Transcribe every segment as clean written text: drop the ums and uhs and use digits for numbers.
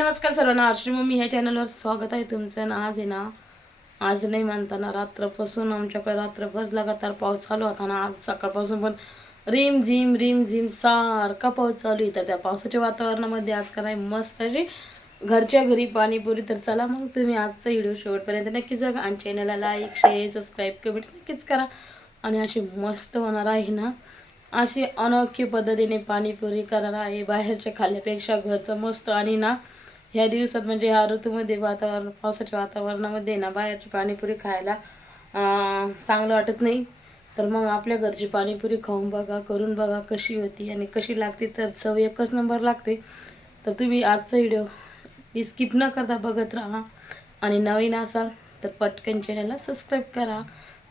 नमस्कार सर्वांना, आरशी मम्मी ह्या चॅनलवर स्वागत आहे तुमचं. ना आज आहे ना, आज नाही म्हणताना रात्रपासून आमच्याकडे रात्रभर लगातार पाऊस चालू होता ना. आज सकाळपासून पण रिम झिम सारखा पाऊस चालू आहे. तर त्या पावसाच्या वातावरणामध्ये आज कराय मस्त अशी घरच्या घरी पाणीपुरी. तर चला मग तुम्ही आजचा व्हिडिओ शेवटपर्यंत नक्कीच बघा आणि चॅनलला लाईक शेअर सबस्क्राईब कमेंट नक्कीच करा. आणि अशी मस्त होणार आहे ना, अशी अनोखी पद्धतीने पाणीपुरी करणार आहे. बाहेरच्या खाल्ल्यापेक्षा घरचं मस्त. आणि ना ह्या दिवसात म्हणजे ह्या ऋतूमध्ये पावसाच्या वातावरणामध्ये ना बाहेरची पाणीपुरी खायला चांगलं वाटत नाही. तर मग आपल्या घरची पाणीपुरी खाऊन बघा, करून बघा कशी होती आणि कशी लागते. तर चव एकच नंबर लागते. तर तुम्ही आजचा व्हिडिओ स्किप न करता बघत राहा आणि नवीन असाल तर पटकन चॅनलला सबस्क्राईब करा.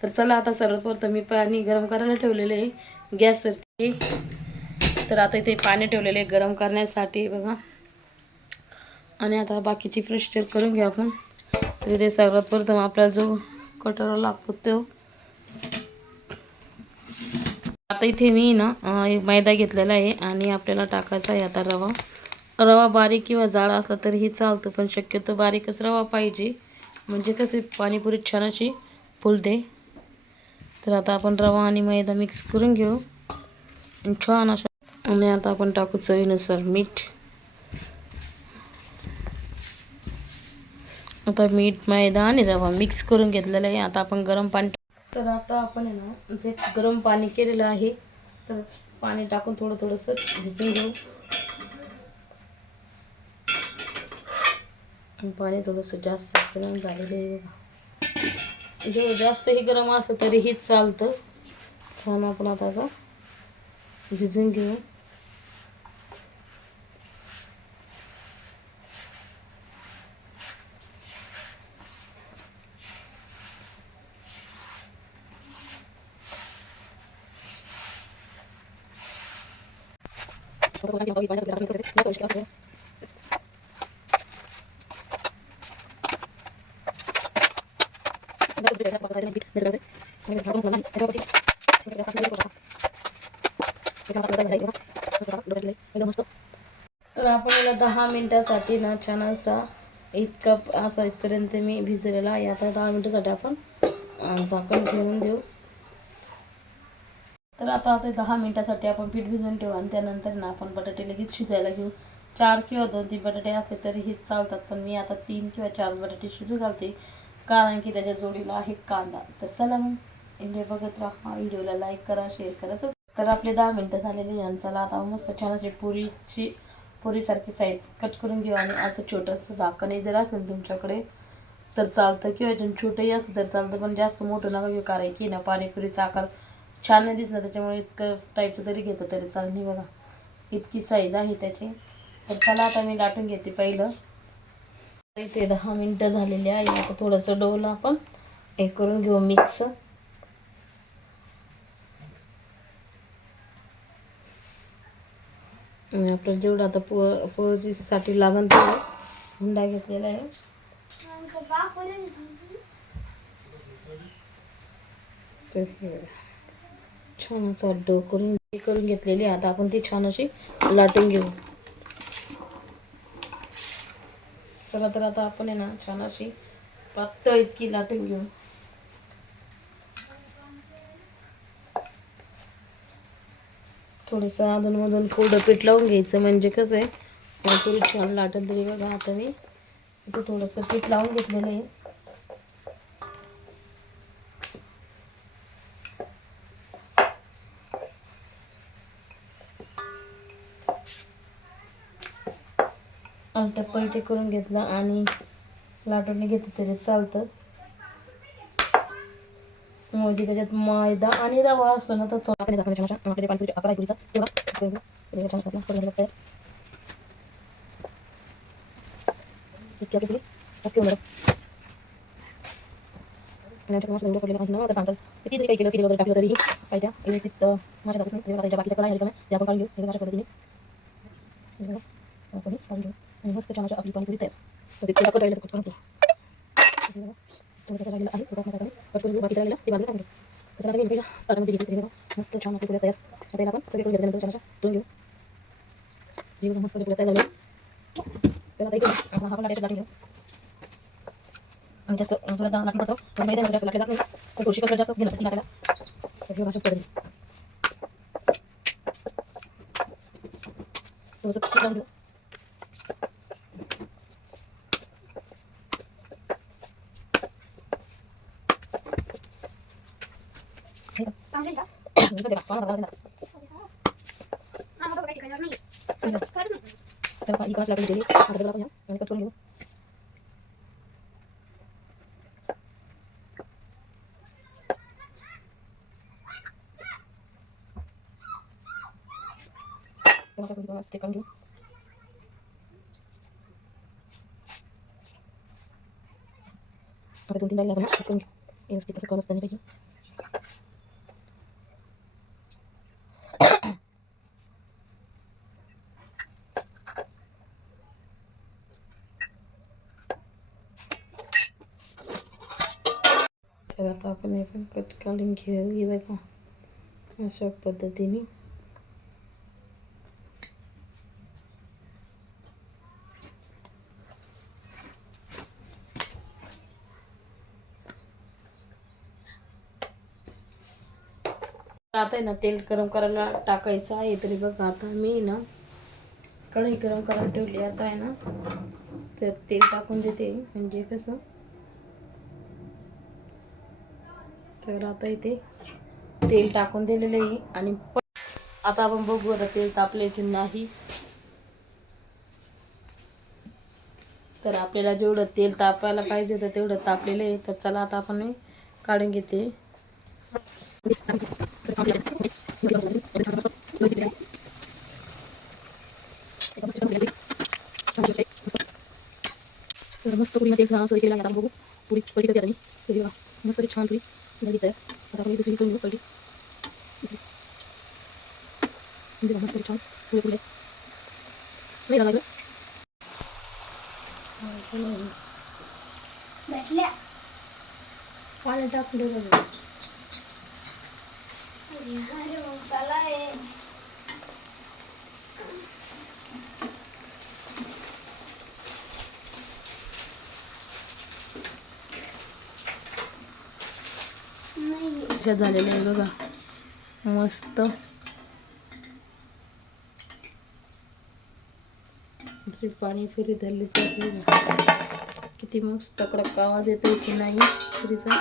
तर चला आता सर्वप्रथम मी पाणी गरम करायला ठेवलेले आहे गॅसवरती. तर आता इथे पाणी ठेवलेले आहे गरम करण्यासाठी बघा. आणि आता बाकीची प्रोसिजर करून घेऊ आपण. तर इथे सर्वात प्रथम आपल्याला जो कटोरा लागतो तो, आता इथे मी ना मैदा घेतलेला आहे आणि आपल्याला टाकायचा आहे आता रवा. रवा बारीक किंवा जाड असला तरीही चालतं, पण शक्यतो बारीकच रवा पाहिजे, म्हणजे कसे पाणीपुरी छान अशी फुलते. तर आता आपण रवा आणि मैदा मिक्स करून घेऊ छान अशा. आणि आता आपण टाकू चवीनुसार मीठ. आता मीठ, मैदा आणि रवा मिक्स करून घेतलेलं आहे. आता आपण गरम पाणी, तर आता आपण आहे ना जे गरम पाणी केलेलं आहे तर पाणी टाकून थोडंसं भिजून घेऊ. पाणी थोडंसं जास्त गरम झालेलं आहे बघा. जे जास्तही गरम असं तरीही चालतं. छान आपण आता भिजून घेऊ. तर आपण याला 10 मिनिटासाठी ना छान असा इतका असा इथपर्यंत मी भिजलेला आहे. आता 10 मिनिटासाठी आपण झाकण ठेवून देऊ. तर आता 10 मिनिटासाठी आपण पीठ भिजवून ठेवू आणि त्यानंतर ना आपण बटाटे लगेच शिजायला घेऊ. 4 किंवा 2-3 बटाटे असले तरीही चालतात, पण मी आता 3 किंवा 4 बटाटे शिजू घालते, कारण की त्याच्या जोडीला आहे कांदा. तर चला मग व्हिडिओ बघत राहा, व्हिडिओला लाईक करा, शेअर करा. तर आपले 10 मिनिटं झालेली आहे. चला आता मस्त छान अशी पुरीसारखी साईज कट करून घेऊ. आणि असं छोटंसं झाकणही जर असेल तुमच्याकडे तर चालतं, किंवा छोटंही असलं तर चालतं, पण जास्त मोठं नका घेऊ, कारण की ना पाणीपुरीचा आकार छान नाही दिसणार, त्याच्यामुळे इतकं टाईपचं तरी घेतं तरी चालेल. बघा इतकी साईज आहे त्याची. तर चला आता मी लाटून घेते पहिलं. इथे 10 मिनिटं झालेली आहे. आता थोडंसं डोलं आपण हे करून घेऊ मिक्स. आणि आपलं जेवढं आता पोळीसाठी लागण तेवढं हुंडा घेतलेला आहे. तर छान असं डो करून घेतलेली. आता आपण ती छान अशी लाटून घेऊ. तर आता आपण आहे ना छान अशी पातळ इतकी लाटून घेऊ. थोडंसं अधूनमधून कोरडं पीठ लावून घ्यायचं, म्हणजे कसं आहे पुरी छान लाटत तरी. बघा आता मी इथे थोडंसं पीठ लावून घेतलेलं आहे. आलटं पलटे करून घेतलं आणि लाटून घेतलं तरी चालतं. म्हणजे त्याच्यात मैदा आणि रवा असतो ना, तर थोडा पाणीपुरीचा किती जरी काही केलं वगैरे टाकलं तरीही काय त्या व्यवस्थित माझ्या बाकीच्या कला ते आपण काढून घेऊ. हे अशा पद्धतीने आपण काढून घेऊ आणि मस्त छान आपली पाणीपुरी तयार. तर ते थोडा कट राहिला तर कट करतो. थोडंसं राहिलेलं आहे कट करून घेऊ. बाकीचं राहिलेलं ते बाजूला टाकून घेऊ. त्याच्यानंतर मी पहिला ताटामध्ये घेतली तरी बघा मस्त छान आपली पुऱ्या तयार. आता याला आपण सगळी करून घेतल्यानंतर छान अशा करून घेऊ. जे बघा मस्त पुऱ्या तयार झाल्या. तर तर इथे आपण हा पण लाटायचं लाटून घेऊ. आणि जास्त जोरात लाटून पडतो पण मैदा जास्त लाटला जात नाही तर थोडीशी कसरत जास्त घेणं पडते लाटायला. तर हे भाजून पडेल थोडंसं पीठ लावून घेऊ. आता 2-3 लागला आपण करून व्यवस्थित असं करून असताना पाहिजे. तर आता आपण हे पण कट काढून घेऊ. हे बघा अशा पद्धतीने. आता आहे ना तेल गरम करायला टाकायचं आहे. तरी बघा आता मी ना कढई गरम करायला ठेवली. आता आहे ना तर तेल टाकून देते. म्हणजे कसं तर आता इथे तेल टाकून दिलेलं आहे आणि आता आपण बघू आता तेल तापले की नाही. तर आपल्याला जेवढं तेल तापायला पाहिजे तर तेवढं तापलेलं आहे. तर चला आता आपण काढून घेते. तर मस्त पुरी तेल सोय केला. आता बघू पुरी कढी करते आता मी. तरी बघा मस्त छान पुरी झाली तयार. आता आपण दुसरी करून घेऊ कढी. मस्त छान पुरी पुरी नाही लागलं भेटल्या पाणी टाकून देऊ. झालेलं आहे बघा मस्त. पाणीपुरी धरली तर किती मस्त कडक आवाज येतोय की नाही पुरीचा.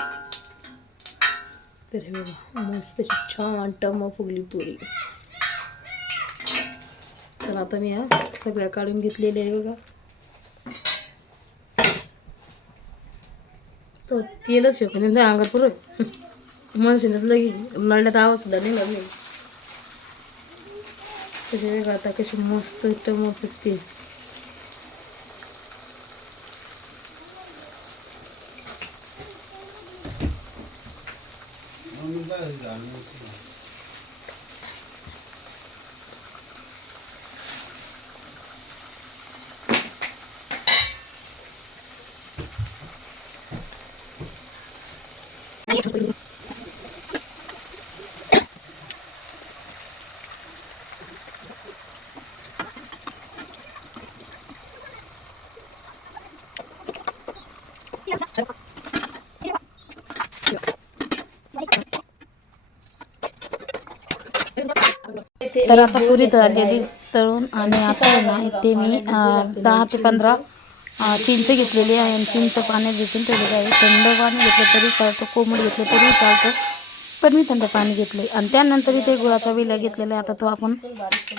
तर हे बघा मस्त छान टम्म फुगली पुरी. तर आता मी सगळ्या काढून घेतलेल्या आहे बघा. तो तेलच फेकून अंगावर पुरं माणसाने लगी नळण्यात आवाज सुद्धा निघणार नाही. त्याच्या वेगळं आता कशी मस्त टम्म फुगते. तर आता पुरी झालेली तळून आणि आता आहे ना इथे मी 10 ते 15 चिंच घेतलेली आहे आणि चिंच पाण्यात भिजून ठेवलेलं आहे. थंड पाणी घेतलं तरी चालतं, कोमट घेतलं तरी चालतं, पण मी थंड पाणी घेतले. आणि त्यानंतर इथे गुळाचा विला घेतलेला आहे. आता तो आपण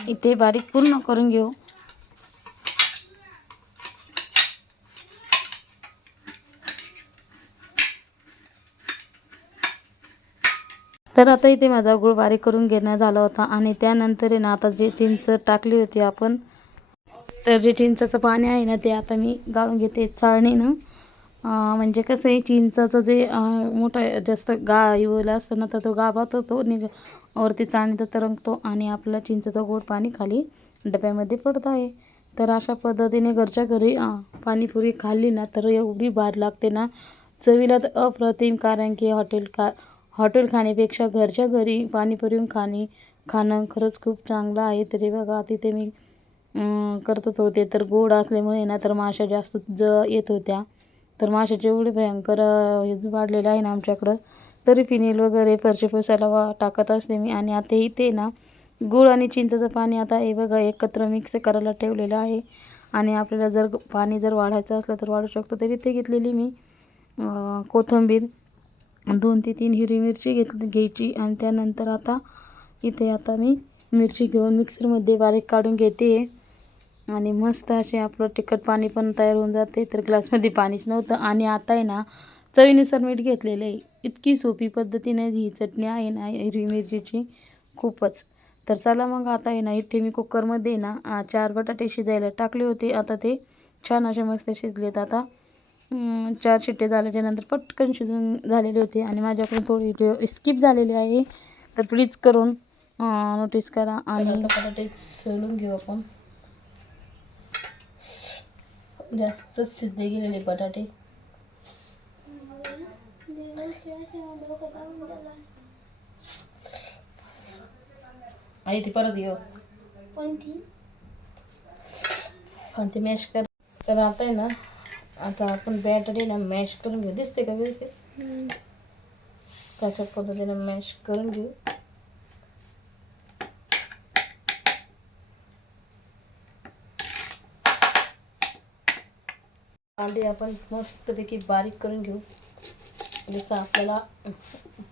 इथे बारीक पूर्ण करून घेऊ. तर आता इथे माझा गुळ बारीक करून घेणं झाला होता आणि त्यानंतर आहे ना आता जे चिंच टाकली होती आपण, तर जे चिंचाचं पाणी आहे ना ते आता मी गाळून घेते चाळणीनं. म्हणजे कसं आहे चिंचाचं जे मोठा जास्त गाळीवला असतं ना तर तो गाभा तो वरती चाळणीत तरंगतो आणि आपलं चिंचचं गोड पाणी खाली डब्यामध्ये पडतं आहे. तर अशा पद्धतीने घरच्या घरी पाणीपुरी खाल्ली ना तर एवढी भारी लागते ना, चवीला तर अप्रतिम. कारण की हॉटेल खाण्यापेक्षा घरच्या घरी पाणीपुरी खाणं खरंच खूप चांगलं आहे. तरी बघा तिथे मी करतच होते. तर गोड असल्यामुळे ना तर माशा जास्त येत होत्या. तर माशाचे एवढे भयंकर वाढलेले आहे ना आमच्याकडं. तरी फिनेल वगैरे फरशी पुसायला टाकत असते मी. आणि आता इथे ना गूळ आणि चिंचेचं पाणी आता हे बघा एकत्र मिक्स करायला ठेवलेलं आहे. आणि आपल्याला जर पाणी जर वाढायचं असलं तर वाढू शकतो. तर इथे घेतलेली मी कोथिंबीर 2 ते 3 हिरवी मिरची घ्यायची. आणि त्यानंतर आता मी मिरची घेऊन मिक्सरमध्ये बारीक काढून घेते. आणि मस्त असे आपलं तिखट पाणी पण तयार होऊन जाते. तर ग्लासमध्ये पाणीच नव्हतं. आणि आता आहे ना चवीनुसार मीठ घेतलेलं आहे. इतकी सोपी पद्धतीने ही चटणी आहे ना हिरवी मिरचीची खूपच. तर चला मग आता आहे ना इथे मी कुकरमध्ये ना 4 बटाटे शिजायला टाकले होते. आता ते छान असे मस्त शिजलेत. आता 4 शिट्टे झाल्याच्यानंतर पटकन शिजून झालेले होते. आणि माझ्याकडून थोडी व्हिडिओ स्किप झालेली आहे. तर प्लीज करून नोटीस करा. आणि बटाटे सोलून घेऊ आपण. जास्तच शिजले गेलेले बटाटे. आई ती परत येऊ कोणती मॅश कर. तर आता आहे ना आता आपण बॅटर ना मॅश करून घेऊ. दिसते का व्यवस्थित? त्याच्या पद्धतीने मॅश करून घेऊ. कांदे आपण मस्तपैकी बारीक करून घेऊ. जसं आपल्याला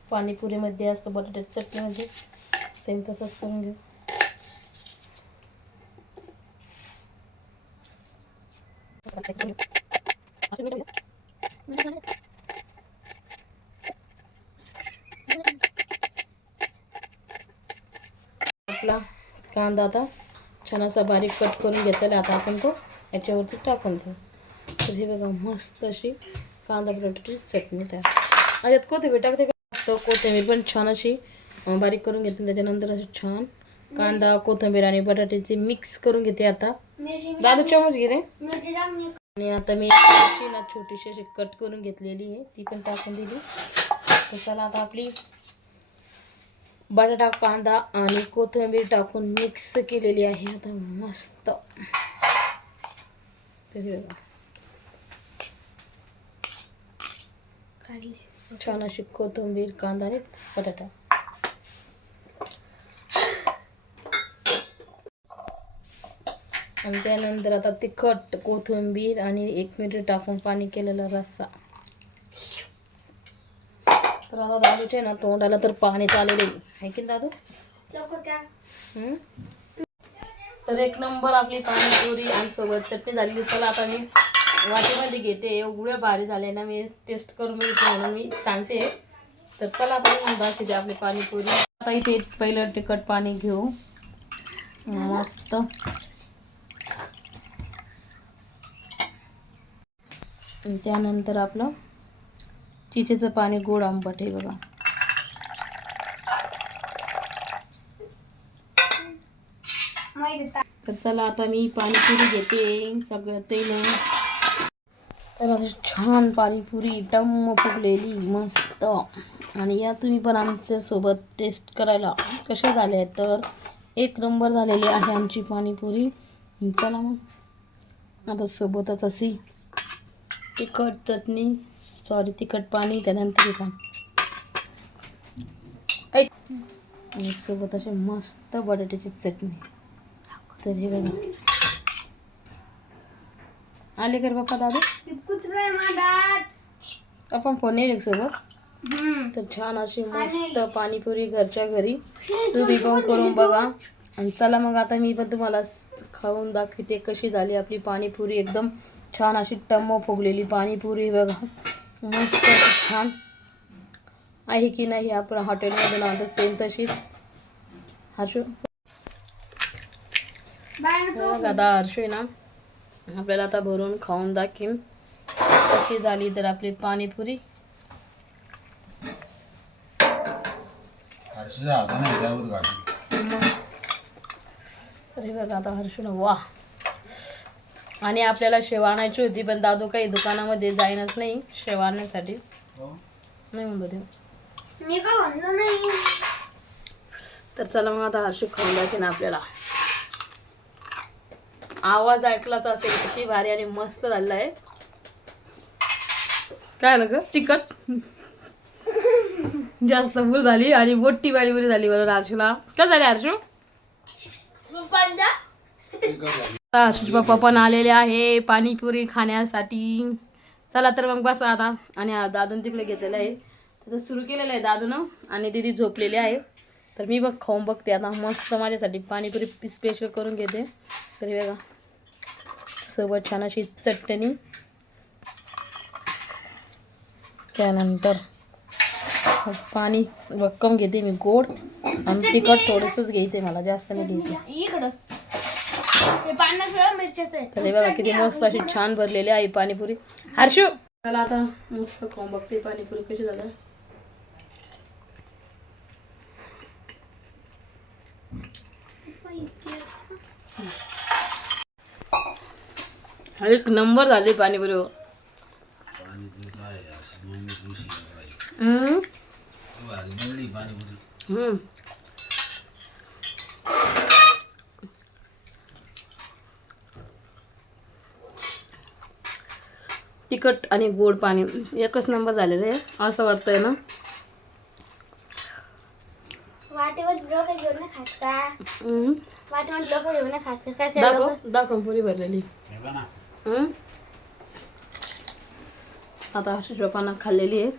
पाणीपुरीमध्ये असतं बटाट्याच्या चटणीमध्ये सेम तसंच करून घेऊ. आपला कांदा आता छान असा बारीक कट करून घेतलेला. आता आपण तो याच्यावरती टाकून देऊ. तर हे बघा मस्त अशी कांदा बटाट्याची चटणी तयार. यात कोथिंबीर टाकते का? मस्त कोथिंबीर पण छान अशी बारीक करून घेते. त्याच्यानंतर अशी छान कांदा कोथिंबीर आणि बटाट्याचे मिक्स करून घेते. आता दादू चमच घे रे. आणि आता मी मिरची ना छोटीशी अशी कट करून घेतलेली आहे ती पण टाकून दिली. तर चला आता आपली बटाटा कांदा आणि कोथिंबीर टाकून मिक्स केलेली आहे आता मस्त. छान अशी कोथिंबीर कांदा आणि बटाटा. आणि त्यानंतर आता तिखट कोथिंबीर आणि 1 मिनिट टाकून पाणी केलेला रस्सा. तर आता दादूच्या ना तोंडाला तर पाणी चाललेलं आहे की दादू? तर 1 नंबर आपली पाणीपुरी आणि सोबत चटणी झालेली. चला आता मी वाटीमध्ये घेते. एवढ्या भारी झाले ना मी टेस्ट करून म्हणून मी सांगते. तर चला आता दाखवते आपली पाणीपुरी. आता इथे पहिलं तिखट पाणी घेऊ मस्त. त्यानंतर आपलं चिंचेचं पाणी गोड आंबट आहे बघा. तर चला आता मी पाणीपुरी घेते सगळं तेल. तर असं छान पाणीपुरी टम्म फुगलेली मस्त. आणि या तुम्ही पण आमच्यासोबत टेस्ट करायला कसे झाले. तर 1 नंबर झालेली आहे आमची पाणीपुरी. चला मग आता सोबतच अशी तिखट चटणी तिखट पाणी त्यानंतर आणि सोबत अशी मस्त बटाट्याची चटणी. तर हे बघा आले कर बाप्पा दादू आपण फोन येईल सोबत. तर छान अशी मस्त पाणीपुरी घरच्या घरी तुम्ही पण करून बघा. आणि चला मग आता मी पण तुम्हाला खाऊन दाखवते कशी झाली आपली पाणीपुरी. एकदम छान अशी टम्म फुगलेली पाणीपुरी बघा मस्त छान आहे की नाही. आपण हॉटेलमध्ये लावतो सेम तशीच. हर्षू आता हर्षू आहे ना आपल्याला आता भरून खाऊन दाखवीन कशी झाली तर आपली पाणीपुरी. अरे बघा आता हर्षून वा. आणि आपल्याला शेव आणायची होती पण दादू काही दुकानामध्ये जाईनच नाही शेव आणण्यासाठी. नाही म्हणतो ते मी का म्हणलो नाही. तर चला मग आता हर्षू खाऊन दाखवेन आपल्याला. आवाज ऐकलाच असेल किती भारी आणि मस्त झालेला आहे. काय ग तिखट जास्त फुल झाली आणि मोठी बारी झाली बरोबर. हर्षूला काय झाले हर्षू? हर्षूचे पप्पा पण आलेले आहे पाणीपुरी खाण्यासाठी. चला तर मग बसा आता. आणि दादून तिकडे घेतलेलं आहे, त्याचं सुरू केलेलं आहे दादूनं. आणि दीदी झोपलेली आहे. तर मी बघ खाऊन बघते आता. मस्त माझ्यासाठी पाणीपुरी स्पेशल करून घेते. तरी बघा सोबत छान अशी चटणी, त्यानंतर पाणी रक्कम घेते मी गोड आणि तिखट थोडंसंच घ्यायचं आहे मला, जास्त नाही घ्यायचं. तर बघा किती मस्त अशी छान भरलेली आहे पाणीपुरी. हर्षू चला आता मस्त खाऊन बघते पाणीपुरी कशी झालं. एक नंबर झाली पाणीपुरी. तिखट आणि गोड पाणी एकच नंबर झालेलं आहे असं वाटतंय ना. दाखव पुरी भरलेली. आता शिशोपाना खाल्लेली आहे.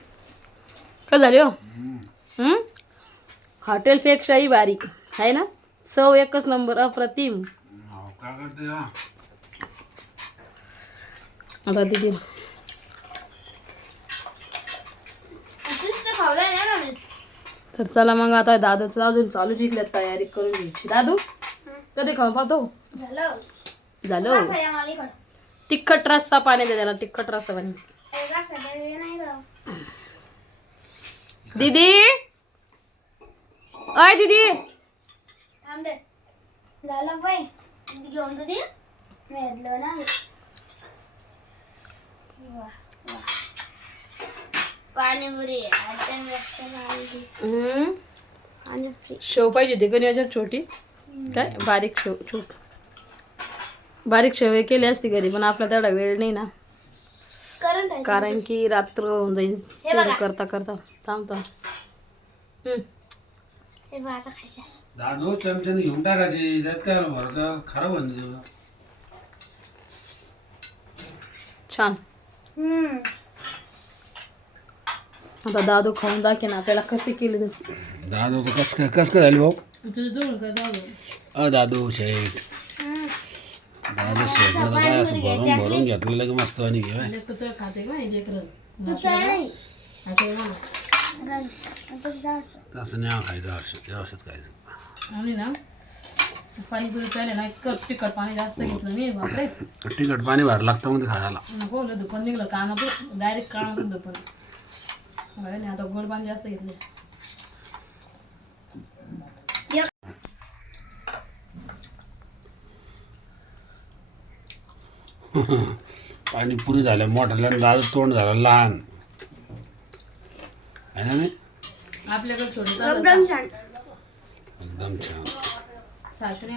काय झाली हो? हॉटेलपेक्षाही बारीक आहे ना. चव एकच नंबर अप्रतिम. आता दिदी तर चला मग आता दादूचं अजून चालू जिंकल्यात तयारी करून घ्यायची. दादू कधी खाऊ पाहतो झालं. तिखट रस्सा पाणी दे त्याला, तिखट रस्सा पाणी. दीदी अय दीदी शेव पाहिजे होती का नियोजन छोटी. काय बारीक शेव बारीक शेव केली असती घरी, पण आपला तेवढा वेळ नाही ना, कारण की रात्र होऊन जाईल करता करता. थांबतो दादू चमच्याने घेऊन टाकायचे, त्यात काय भरतं खराब होऊन छान. आता दादू खाऊन दाखवे ना आपल्याला कसे केले. दादू कस काय झाली भाऊ? दादू शेठ काय असं भरून घेतलेलं की मस्त आणि घे तसं नाही खायचं. व्यवस्थित खायचं. आणि ना पाणीपुरी प्यायला ना तिखट पाणी जास्त घेतलं नाही. बापरे तिखट पाणी भर लागतं मग खायला. नको दुपार निघलं कानातून डायरेक्ट कानातून दुपार. नाही आता गोड पाणी जास्त घेतलं. पाणीपुरी झाल्या मोठ्याला, दादू तोंड झालं लहान आहे ना. आपल्याकडे छोटे एकदम छान. एकदम छान. सासूने